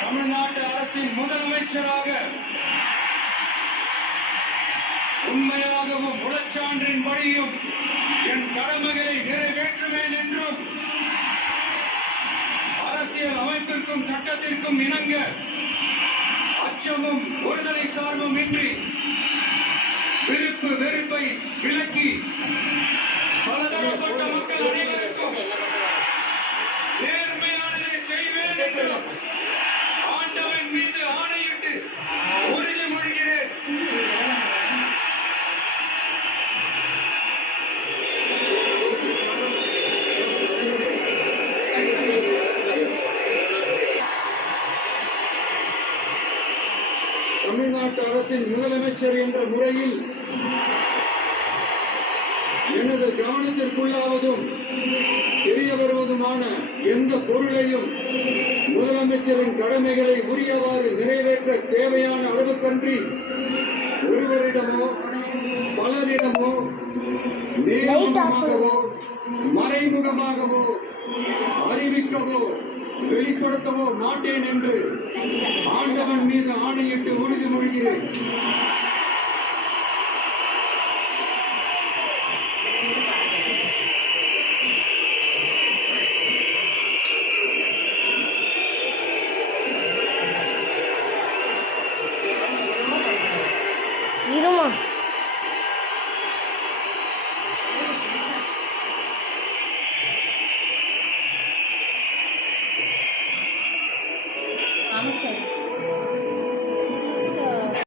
தமிழ்நாட்டு அரசின் முதலமைச்சராக உண்மையாகவும் உளச்சான்றின்படியும் என் கடமைகளை நிறைவேற்றுவேன் என்றும் அரசியல் அமைப்பிற்கும் சட்டத்திற்கும் இணங்க அச்சமும் ஒருதலை சார்பும் இன்றி விருப்பு வெறுப்பை விலக்கி பலதரப்பட்ட மக்கள் அனைவருக்கும் நேர்மையானதை செய்வேன் என்று ஆண்டவன் மீது ஆணையிட்டு உறுதிமொழிகிறேன். தமிழ்நாட்டு அரசின் முதலமைச்சர் என்ற முறையில் எனது கவனத்திற்குள்ளாவதும் தெரிய வருவதுமான எந்த பொருளையும் முதலமைச்சரின் கடமைகளை உரியவாறு நிறைவேற்ற தேவையான அளவுக்கன்றி ஒருவரிடமோ பலரிடமோ நேர்முகமாகவோ மறைமுகமாகவோ அறிவிக்கவோ வெளிப்படுத்தவோ மாட்டேன் என்று ஆண்டவன் மீது ஆணையிட்டு உறுதிமொழிகிறேன்.